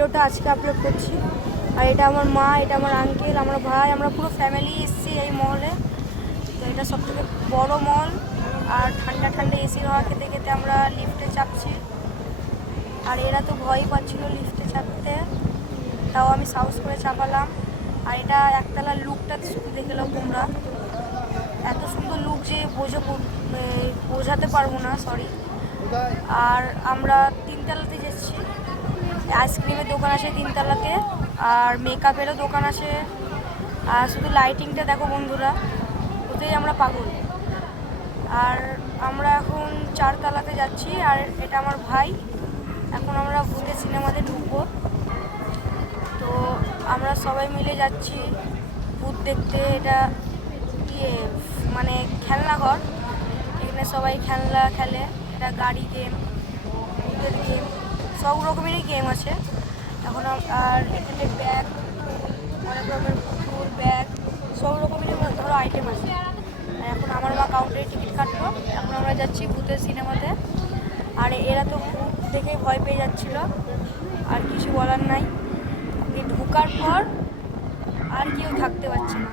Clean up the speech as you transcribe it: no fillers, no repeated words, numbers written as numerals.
ভিডিওটা আজকে আপলোড করছি। আর এটা আমার মা, এটা আমার আঙ্কেল, আমার ভাই, আমরা পুরো ফ্যামিলি এসেছি এই মলে। তো এটা সবথেকে বড় মল। আর ঠান্ডা ঠান্ডা এসির হাওয়া খেতে খেতে আমরা লিফটে চাপছি। আর এরা তো ভয়ই পাচ্ছিল লিফটে চাপতে, তাও আমি সাহস করে চাপালাম। আর এটা একতলার লুকটা শুধু দেখে নাও তোমরা, এত সুন্দর লুক যে বোঝাতে পারবো না, সরি। আর আমরা তিনতলাতে যাচ্ছি। আইসক্রিমের দোকান আছে তিনতলাতে, আর মেকআপেরও দোকান আছে। আর শুধু লাইটিংটা দেখো বন্ধুরা, ওতেই আমরা পাগল। আর আমরা এখন 4তলাতে যাচ্ছি। আর এটা আমার ভাই। এখন আমরা ভূতের সিনেমাতে ঢুকবো। তো আমরা সবাই মিলে যাচ্ছি ভূত দেখতে। এটা মানে খেলনাঘর, এখানে সবাই খেলনা খেলে। এটা গাড়ি গেম, ভূতের গেম, সব রকমেরই গেম আছে এখন। আর এখানে ব্যাগ, অনেক রকমের পুতুল, ব্যাগ, সব রকমেরই ধরো আইটেম আছে। আর এখন আমার মা কাউন্টারে টিকিট কাটবো। এখন আমরা যাচ্ছি ভূতের সিনেমাতে। আর এরা তো ভূত দেখেই ভয় পেয়ে যাচ্ছিল, আর কিছু বলার নাই। ঢোকার পর আর কেউ থাকতে পারছে না।